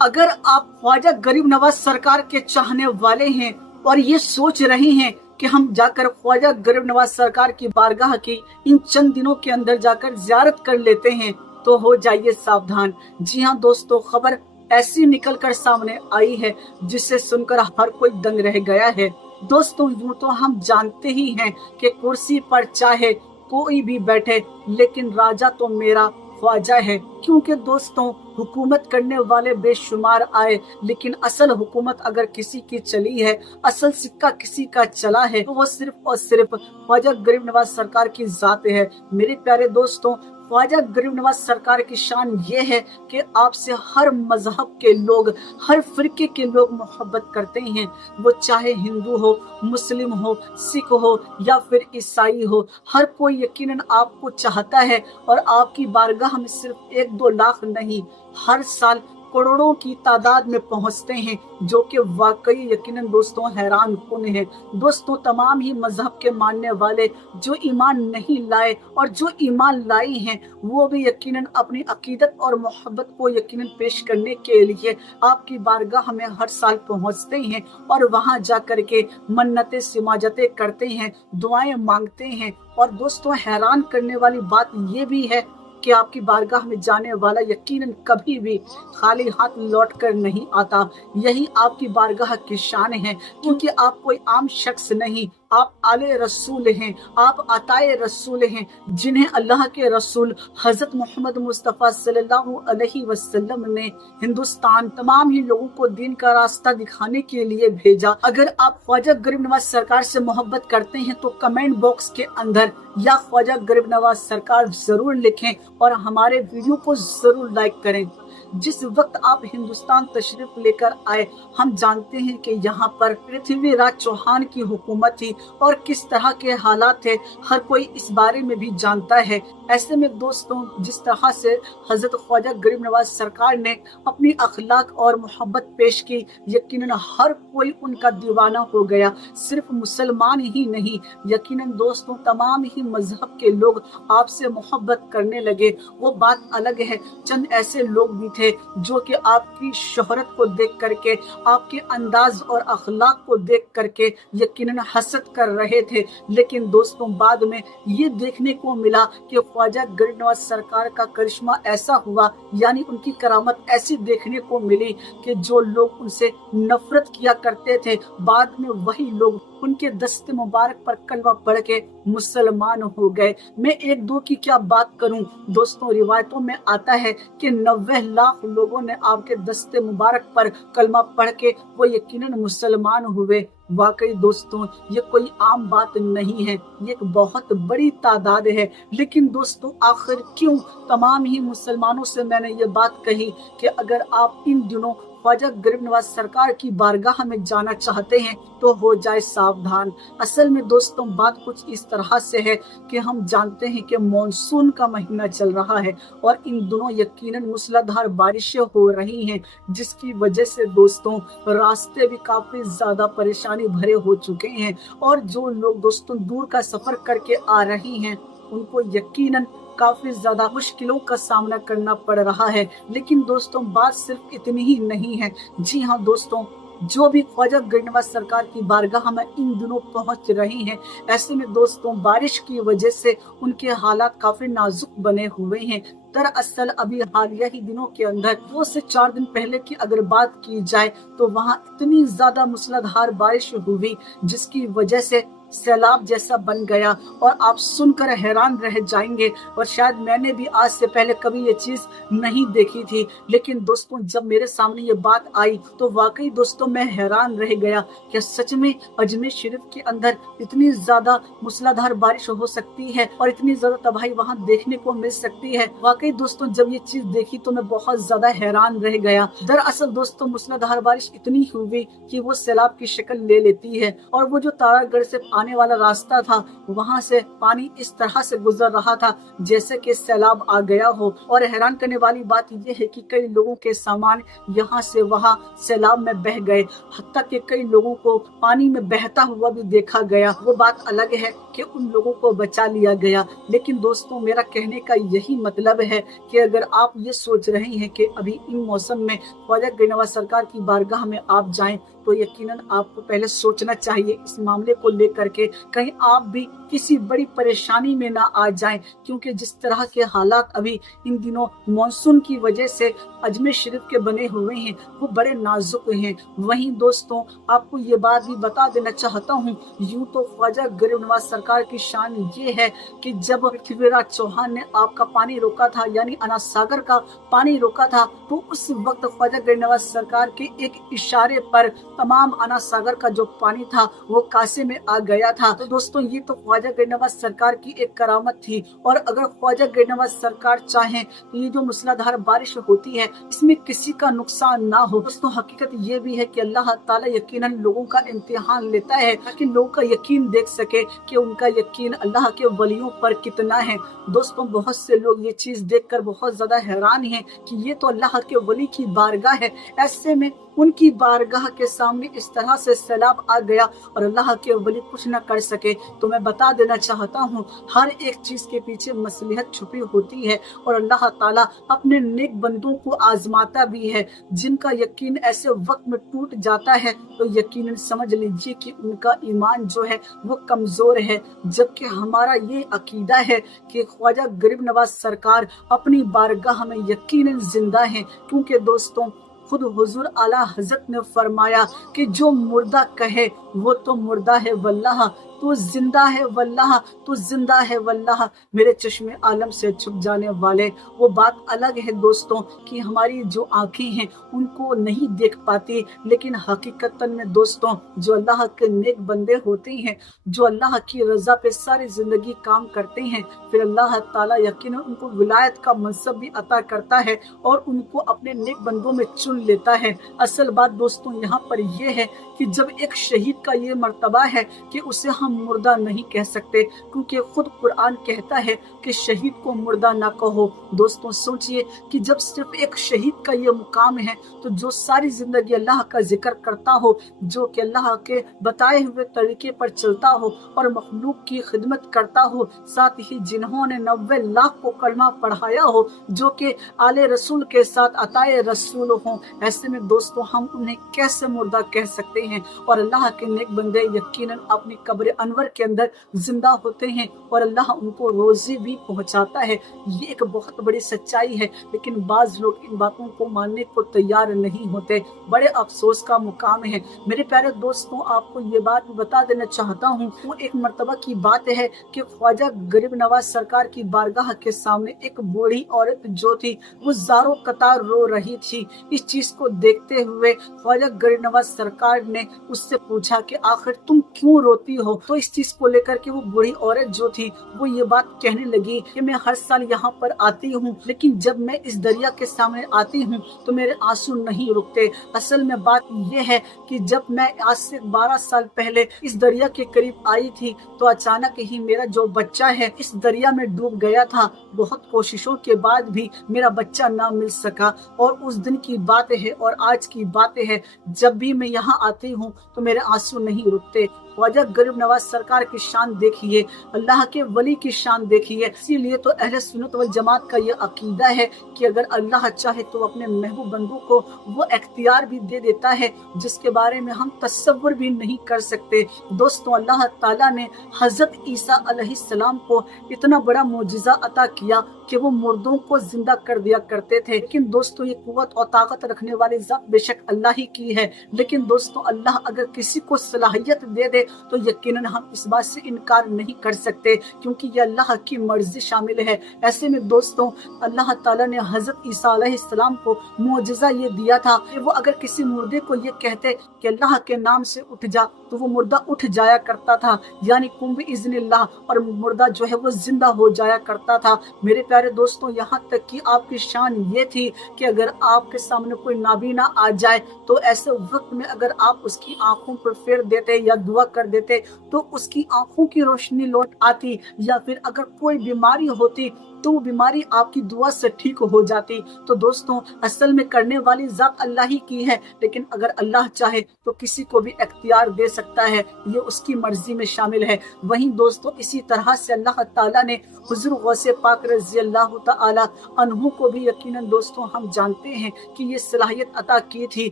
अगर आप ख्वाजा गरीब नवाज सरकार के चाहने वाले हैं और ये सोच रहे हैं कि हम जाकर ख्वाजा गरीब नवाज सरकार की बारगाह की इन चंद दिनों के अंदर जाकर जियारत कर लेते हैं, तो हो जाइए सावधान। जी हाँ दोस्तों, खबर ऐसी निकल कर सामने आई है जिसे सुनकर हर कोई दंग रह गया है। दोस्तों, यूं तो हम जानते ही हैं कि कुर्सी पर चाहे कोई भी बैठे, लेकिन राजा तो मेरा ख्वाजा है। क्योंकि दोस्तों, हुकूमत करने वाले बेशुमार आए, लेकिन असल हुकूमत अगर किसी की चली है, असल सिक्का किसी का चला है, तो वो सिर्फ और सिर्फ ख्वाजा गरीब नवाज सरकार की जात है। मेरे प्यारे दोस्तों, ख्वाजा गरीब नवाज सरकार की शान ये है कि आपसे हर मजहब के लोग, हर फिरके के लोग मोहब्बत करते हैं। वो चाहे हिंदू हो, मुस्लिम हो, सिख हो या फिर ईसाई हो, हर कोई यकीनन आपको चाहता है। और आपकी बारगाह में सिर्फ 1-2 लाख नहीं, हर साल करोड़ों की तादाद में पहुंचते हैं, जो कि वाकई यकीनन दोस्तों हैरान कुन है। दोस्तों, तमाम ही मजहब के मानने वाले जो ईमान नहीं लाए और जो ईमान लाई हैं, वो भी यकीनन अपनी अकीदत और मोहब्बत को यकीनन पेश करने के लिए आपकी बारगाह में हर साल पहुंचते हैं और वहां जाकर के मन्नतें सिमाजतें करते हैं, दुआएं मांगते हैं। और दोस्तों, हैरान करने वाली बात ये भी है कि आपकी बारगाह में जाने वाला यकीनन कभी भी खाली हाथ लौट कर नहीं आता। यही आपकी बारगाह की शान है, क्योंकि आप कोई आम शख्स नहीं, आप आले रसूल हैं, आप अताए रसूल हैं, जिन्हें अल्लाह के रसूल हजरत मोहम्मद मुस्तफ़ा सल्लल्लाहु अलैहि वसल्लम ने हिंदुस्तान तमाम ही लोगों को दीन का रास्ता दिखाने के लिए भेजा। अगर आप ख्वाजा गरीब नवाज सरकार से मोहब्बत करते हैं तो कमेंट बॉक्स के अंदर या ख्वाजा गरीब नवाज सरकार जरूर लिखें और हमारे वीडियो को जरूर लाइक करें। जिस वक्त आप हिंदुस्तान तशरीफ लेकर आए, हम जानते हैं कि यहाँ पर पृथ्वीराज चौहान की हुकूमत थी और किस तरह के हालात थे, हर कोई इस बारे में भी जानता है। ऐसे में दोस्तों, जिस तरह से हजरत ख्वाजा गरीब नवाज सरकार ने अपनी अखलाक और मोहब्बत पेश की, यकीनन हर कोई उनका दीवाना हो गया। सिर्फ मुसलमान ही नहीं, यकीनन दोस्तों तमाम ही मजहब के लोग आपसे मोहब्बत करने लगे। वो बात अलग है, चंद ऐसे लोग भी थे जो कि आपकी शोहरत को देख करके, आपके अंदाज और अखलाक को देख करके यकीनन हसद कर रहे थे। लेकिन दोस्तों, बाद में ये देखने को मिला कि ख्वाजा गरीब नवाज सरकार का करिश्मा ऐसा हुआ, यानी उनकी करामत ऐसी देखने को मिली कि जो लोग उनसे नफरत किया करते थे, बाद में वही लोग उनके दस्ते मुबारक पर कलमा पढ़ के मुसलमान हो गए। मैं 1-2 की क्या बात करूं दोस्तों, रिवायतों में आता है कि 90 लाख लोगों ने आपके दस्ते मुबारक पर कलमा पढ़ के वो यकीनन मुसलमान हुए। वाकई दोस्तों, ये कोई आम बात नहीं है, ये एक बहुत बड़ी तादाद है। लेकिन दोस्तों, आखिर क्यों तमाम ही मुसलमानों से मैंने ये बात कही कि अगर आप इन दिनों ख्वाजा गरीब नवाज सरकार की बारगाह में जाना चाहते हैं तो हो जाए सावधान। असल में दोस्तों, बात कुछ इस तरह से है कि हम जानते हैं कि मॉनसून का महीना चल रहा है और इन दिनों यकीनन मूसलाधार बारिशें हो रही हैं, जिसकी वजह से दोस्तों रास्ते भी काफी ज्यादा परेशानी भरे हो चुके हैं। और जो लोग दोस्तों दूर का सफर करके आ रही हैं, उनको यकीनन काफी ज्यादा मुश्किलों का सामना करना पड़ रहा है। लेकिन दोस्तों, बात सिर्फ इतनी ही नहीं है। जी हाँ दोस्तों, जो भी ख्वाजा गरीब नवाज सरकार की बारगाह में इन दिनों पहुंच रही हैं, ऐसे में दोस्तों बारिश की वजह से उनके हालात काफी नाजुक बने हुए हैं। दरअसल अभी हालिया ही दिनों के अंदर 2 से 4 दिन पहले की अगर बात की जाए तो वहाँ इतनी ज्यादा मूसलाधार बारिश हुई, जिसकी वजह से सैलाब जैसा बन गया। और आप सुनकर हैरान रह जाएंगे, और शायद मैंने भी आज से पहले कभी ये चीज नहीं देखी थी। लेकिन दोस्तों, जब मेरे सामने ये बात आई तो वाकई दोस्तों मैं हैरान रह गया कि सच में अजमेर शरीफ के अंदर इतनी ज्यादा मूसलाधार बारिश हो सकती है और इतनी ज्यादा तबाही वहाँ देखने को मिल सकती है। वाकई दोस्तों, जब ये चीज देखी तो मैं बहुत ज्यादा हैरान रह गया। दरअसल दोस्तों, मूसलाधार बारिश इतनी हुई कि वो सैलाब की शक्ल ले लेती है। और वो जो तारागढ़ से आने वाला रास्ता था वहां से पानी इस तरह से गुजर रहा था जैसे कि सैलाब आ गया हो। और हैरान करने वाली बात यह है कि कई लोगों के सामान यहाँ से वहां सैलाब में बह गए, हत्ता कि कई लोगों को पानी में बहता हुआ भी देखा गया। वो बात अलग है कि उन लोगों को बचा लिया गया। लेकिन दोस्तों, मेरा कहने का यही मतलब है कि अगर आप ये सोच रहे हैं कि अभी इन मौसम में ख्वाजा गरीब नवाज सरकार की बारगाह में आप जाएं, तो यकीनन आपको पहले सोचना चाहिए इस मामले को लेकर के कहीं आप भी किसी बड़ी परेशानी में ना आ जाएं, क्योंकि जिस तरह के हालात अभी इन दिनों मानसून की वजह से अजमेर शरीफ के बने हुए हैं वो बड़े नाजुक हैं। वहीं दोस्तों, आपको ये बात भी बता देना चाहता हूँ, यूं तो ख्वाजा गरीब नवाज सरकार की शान ये है कि जब पृथ्वीराज चौहान ने आपका पानी रोका था, यानी अना सागर का पानी रोका था, तो उस वक्त ख्वाजा गरीब नवाज सरकार के एक इशारे पर तमाम अना सागर का जो पानी था वो कासे में आ गया था। तो दोस्तों, ये तो ख्वाजा गरीब नवाज सरकार की एक करामत थी। और अगर ख्वाजा गरीब नवाज सरकार चाहें तो ये जो मूसलाधार बारिश होती है इसमें किसी का नुकसान ना हो। दोस्तों, हकीकत ये भी है कि अल्लाह ताला यकीनन लोगों का इम्तिहान लेता है ताकि लोगों का यकीन देख सके कि उनका यकीन अल्लाह के वलियों पर कितना है। दोस्तों, बहुत से लोग ये चीज देखकर बहुत ज्यादा हैरान हैं कि ये तो अल्लाह के वली की बारगाह है, ऐसे में उनकी बारगाह के सामने इस तरह से सैलाब आ गया और अल्लाह के वली कुछ न कर सके। तो मैं बता देना चाहता हूँ, हर एक चीज के पीछे मसलिहत छुपी होती है और अल्लाह ताला अपने नेक बंदों को आजमाता भी है। जिनका यकीन ऐसे वक्त में टूट जाता है तो यकीनन समझ लीजिए कि उनका ईमान जो है वो कमजोर है। जबकि हमारा ये अकीदा है कि ख्वाजा गरीब नवाज सरकार अपनी बारगाह में यकीनन जिंदा है, क्योंकि दोस्तों खुद हुजूर आला हजरत ने फरमाया कि जो मुर्दा कहे वो तो मुर्दा है वल्लाह, तो जिंदा है वल्लाह, तो जिंदा है वल्लाह। मेरे चश्मे आलम से छुप जाने वाले, वो बात अलग है दोस्तों कि हमारी जो आंखें हैं उनको नहीं देख पाती, लेकिन हकीकतन में दोस्तों जो अल्लाह के नेक बंदे होते हैं, जो अल्लाह की रजा पे सारी जिंदगी काम करते हैं, फिर अल्लाह ताला यकीनन उनको विलायत का मनसब भी अता करता है और उनको अपने नेक बंदों में चुन लेता है। असल बात दोस्तों यहाँ पर यह है कि जब एक शहीद का ये मर्तबा है कि उसे हम मुर्दा नहीं कह सकते, क्योंकि खुद कुरान कहता है कि शहीद को मुर्दा ना कहो। दोस्तों सोचिए कि जब सिर्फ एक शहीद का ये मुकाम है, तो जो सारी जिंदगी अल्लाह का जिक्र करता हो, जो कि अल्लाह के बताए हुए तरीके पर चलता हो और मखलूक की खिदमत करता हो, साथ ही जिन्होंने 90 लाख को कलमा पढ़ाया हो, जो कि आले रसूल के साथ अताए रसूल हो, ऐसे में दोस्तों हम उन्हें कैसे मुर्दा कह सकते हैं। और अल्लाह के नेक बंदे यकीनन अपनी कब्र अनवर के अंदर जिंदा होते हैं और अल्लाह उनको रोजी भी पहुंचाता है। ये एक बहुत बड़ी सच्चाई है, लेकिन बाज लोग इन बातों को मानने को तैयार नहीं होते। बड़े अफसोस का मुकाम है। मेरे प्यारे दोस्तों, आपको ये बात बता देना चाहता हूँ, वो एक मर्तबा की बात है कि ख्वाजा गरीब नवाज सरकार की बारगाह के सामने एक बूढ़ी औरत जो थी वो ज़ारों कतार रो रही थी। इस चीज को देखते हुए ख्वाजा गरीब नवाज सरकार ने उससे पूछा कि आखिर तुम क्यों रोती हो। तो इस चीज को लेकर के वो बूढ़ी औरत जो थी वो ये बात कहने लगी कि मैं हर साल यहाँ पर आती हूँ, लेकिन जब मैं इस दरिया के सामने आती हूँ तो मेरे आंसू नहीं रुकते। असल में बात ये है कि जब मैं आज से 12 साल पहले इस दरिया के करीब आई थी तो अचानक ही मेरा जो बच्चा है इस दरिया में डूब गया था। बहुत कोशिशों के बाद भी मेरा बच्चा ना मिल सका और उस दिन की बात है और आज की बात है, जब भी मैं यहाँ आती हूँ तो मेरे आंसू नहीं रुकते। ख्वाजा गरीब नवाज सरकार की शान देखिए, अल्लाह के वली की शान देखिए। इसीलिए तो अहले सुन्नत वल जमात का ये अकीदा है कि अगर अल्लाह चाहे तो अपने महबूब बंदों को वो इख्तियार भी दे देता है जिसके बारे में हम तसव्वुर भी नहीं कर सकते। दोस्तों, अल्लाह ताला ने हजरत ईसा अलैहिस्सलाम को इतना बड़ा मोजिज़ा अता किया कि वो मुर्दों को जिंदा कर दिया करते थे। लेकिन दोस्तों, ये कुव्वत और ताकत रखने वाली ज़ात बेशक अल्लाह ही की है, लेकिन दोस्तों अल्लाह अगर किसी को सलाहियत दे दे तो यकीनन हम इस बात से इनकार नहीं कर सकते, क्योंकि ये अल्लाह की मर्जी शामिल है। ऐसे में दोस्तों अल्लाह ताला ने हजरत ईसा अलैहिस्सलाम को मोजिज़ा ये दिया था कि वो अगर किसी मुर्दे को ये कहते कि अल्लाह के नाम से उठ जा तो वो मुर्दा उठ जाया करता था, यानी कुंभ इज़्निल्लाह, और मुर्दा जो है वो जिंदा हो जाया करता था। मेरे प्यारे दोस्तों, यहाँ तक कि आपकी शान ये थी कि अगर आपके सामने कोई नाबीना आ जाए तो ऐसे वक्त में अगर आप उसकी आंखों पर फेर देते या दुआ कर देते तो उसकी आंखों की रोशनी लौट आती, या फिर अगर कोई बीमारी होती तो वो बीमारी आपकी दुआ से ठीक हो जाती। तो दोस्तों, असल में करने वाली जात अल्लाह ही की है, लेकिन अगर अल्लाह चाहे तो किसी को भी इख्तियार दे सकता है, ये उसकी मर्जी में शामिल है। वहीं दोस्तों, इसी तरह से अल्लाह ताला ने हुजूर गौसे पाक रज़ी अल्लाह ताला अन्हु को भी यकीनन दोस्तों हम जानते हैं कि ये सलाहियत अता की थी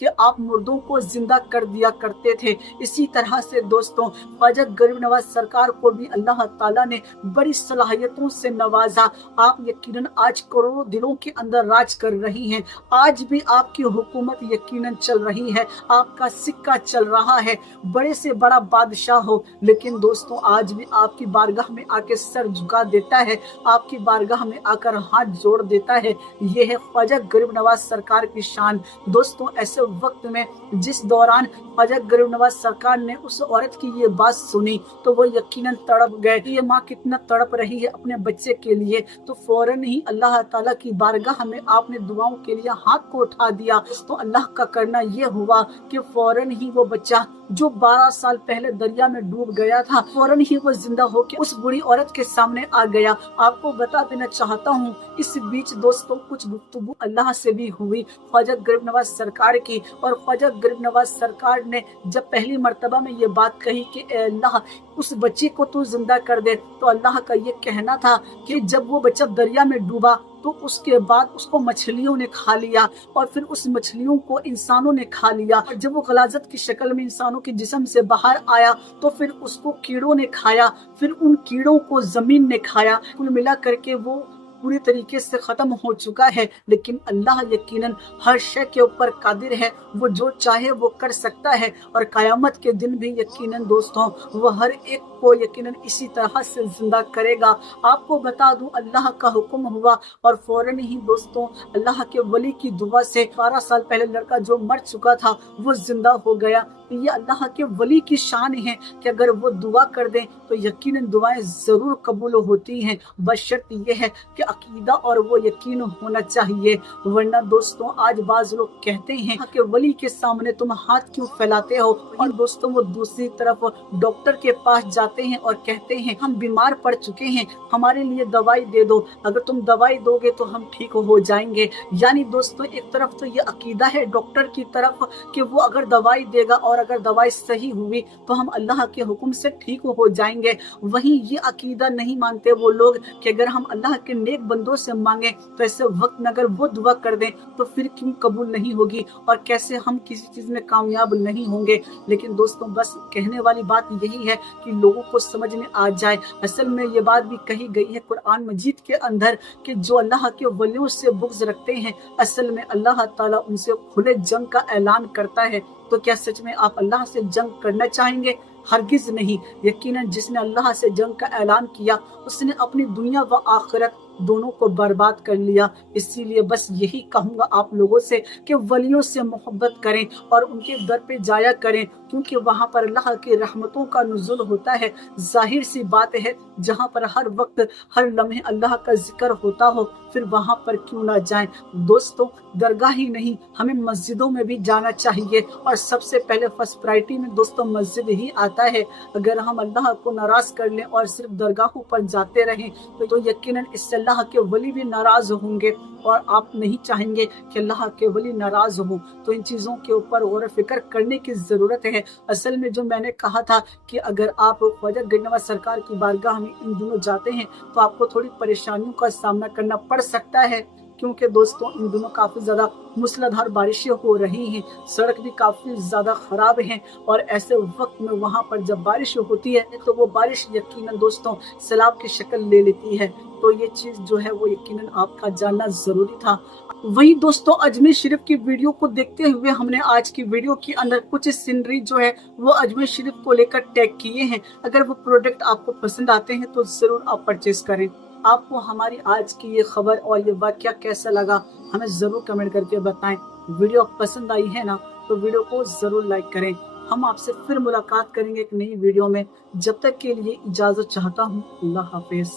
कि आप मुर्दों को जिंदा कर दिया करते थे। इसी तरह से दोस्तों, ख्वाजा गरीब नवाज सरकार को भी अल्लाह ताला ने बड़ी सलाहियतों से नवाजा। आप यकीनन आज करोड़ों दिलों के अंदर राज कर रही हैं। आज भी आपकी हुकूमत यकीनन चल रही है, आपका सिक्का चल रहा है, बड़े से बड़ा बादशाह हो, लेकिन दोस्तों आज भी आपकी बारगाह में आके सर झुका देता है, आपकी बारगाह में आकर हाथ जोड़ देता है। ये है ख्वाजा गरीब नवाज सरकार की शान। दोस्तों, ऐसे वक्त में जिस दौरान ख्वाजा गरीब नवाज सरकार ने उस औरत की ये बात सुनी तो वो यकीनन तड़प गए। ये माँ कितना तड़प रही है अपने बच्चे के लिए, तो फौरन ही अल्लाह ताला की बारगाह में आपने दुआओं के लिए हाथ को उठा दिया। तो अल्लाह का करना ये हुआ कि फौरन ही वो बच्चा जो 12 साल पहले दरिया में डूब गया था, फौरन ही वो जिंदा होकर उस बुरी औरत के सामने आ गया। आपको बता देना चाहता हूँ, इस बीच दोस्तों कुछ गुफ्तगू अल्लाह से भी हुई ख्वाजा गरीब नवाज सरकार की। और ख्वाजा गरीब नवाज सरकार ने जब पहली मर्तबा में ये बात कही कि ए अल्लाह, उस बच्चे को तू जिंदा कर दे, तो अल्लाह का ये कहना था कि जब वो बच्चा दरिया में डूबा तो उसके बाद उसको मछलियों ने खा लिया, और फिर उस मछलियों को इंसानों ने खा लिया। और जब वो गलाजत की शक्ल में इंसानों के जिस्म से बाहर आया तो फिर उसको कीड़ों ने खाया, फिर उन कीड़ों को जमीन ने खाया। कुल मिला करके वो पूरी तरीके से खत्म हो चुका है। लेकिन अल्लाह यकीनन हर शय के ऊपर कादिर है, वो जो चाहे वो कर सकता है। और कयामत के दिन भी यकीनन दोस्तों वो हर एक को यकीनन इसी तरह से जिंदा करेगा। आपको बता दूं, अल्लाह का हुक्म हुआ और फौरन ही दोस्तों अल्लाह के वली की दुआ से 12 साल पहले लड़का जो मर चुका था वो जिंदा हो गया। तो ये अल्लाह के वली की शान है कि अगर वो दुआ कर दें तो यकीनन दुआएं जरूर कबूल होती हैं, बशर्त ये है कि अकीदा और वो यकीन होना चाहिए। वरना दोस्तों आज बाज लोग कहते हैं कि वली के सामने तुम हाथ क्यों फैलाते हो, और दोस्तों वो दूसरी तरफ डॉक्टर के पास जाते हैं और कहते हैं हम बीमार पड़ चुके हैं, हमारे लिए दवाई दे दो, अगर तुम दवाई दोगे तो हम ठीक हो जाएंगे। यानी दोस्तों एक तरफ तो ये अकीदा है डॉक्टर की तरफ कि वो अगर दवाई देगा और अगर दवाई सही हुई तो हम अल्लाह के हुक्म से ठीक हो जाएंगे। वहीं ये अकीदा नहीं मानते वो लोग कि अगर हम अल्लाह के नेक बंदों से मांगे तो ऐसे वक्त में अगर वो दुआ कर दें तो फिर क्यों कबूल नहीं होगी और कैसे हम किसी चीज में कामयाब नहीं होंगे। लेकिन दोस्तों बस कहने वाली बात यही है कि लोगों को समझ में आ जाए। असल में ये बात भी कही गई है कुरान मजीद के अंदर कि जो अल्लाह के वलियों से बुग़्ज़ रखते हैं असल में अल्लाह ताला उनसे खुले जंग का ऐलान करता है। तो क्या सच में आप अल्लाह से जंग करना चाहेंगे? हरगिज नहीं। यकीनन जिसने अल्लाह से जंग का ऐलान किया उसने अपनी दुनिया व आखिरत दोनों को बर्बाद कर लिया। इसीलिए बस यही कहूँगा आप लोगों से कि वलियों से मोहब्बत करें और उनके दर पे जाया करें, क्योंकि वहाँ पर अल्लाह की रहमतों का नुज़ुल होता है। जाहिर सी बात है जहाँ पर हर वक्त हर लम्हे अल्लाह का जिक्र होता हो फिर वहाँ पर क्यों ना जाएं। दोस्तों दरगाह ही नहीं हमें मस्जिदों में भी जाना चाहिए, और सबसे पहले फर्स्ट प्रायोरिटी में दोस्तों मस्जिद ही आता है। अगर हम अल्लाह को नाराज कर लें और सिर्फ दरगाहों पर जाते रहें तो यकीनन इससे अल्लाह के वली भी नाराज होंगे, और आप नहीं चाहेंगे कि अल्लाह के वली नाराज हो। तो इन चीज़ों के ऊपर गौर फिक्र करने की ज़रूरत है। असल में जो मैंने कहा था कि अगर आप ख्वाजा गरीब नवाज सरकार की बारगाह में इन दिनों जाते हैं तो आपको थोड़ी परेशानियों का सामना करना पड़ सकता है, क्योंकि दोस्तों इन दिनों काफ़ी ज़्यादा मूसलाधार बारिशें हो रही हैं, सड़क भी काफ़ी ज़्यादा ख़राब हैं, और ऐसे वक्त में वहाँ पर जब बारिश होती है तो वो बारिश यकीनन दोस्तों सैलाब की शक्ल ले लेती है। तो ये चीज़ जो है वो यकीनन आपका जानना ज़रूरी था। वही दोस्तों अजमेर शरीफ की वीडियो को देखते हुए हमने आज की वीडियो के अंदर कुछ सीनरी जो है वो अजमेर शरीफ को लेकर टैग किए हैं। अगर वो प्रोडक्ट आपको पसंद आते हैं तो ज़रूर आप परचेज करें। आपको हमारी आज की ये खबर और ये वाक़या कैसा लगा हमें ज़रूर कमेंट करके बताएं। वीडियो पसंद आई है ना तो वीडियो को ज़रूर लाइक करें। हम आपसे फिर मुलाकात करेंगे एक नई वीडियो में। जब तक के लिए इजाज़त चाहता हूँ। अल्लाह हाफिज़।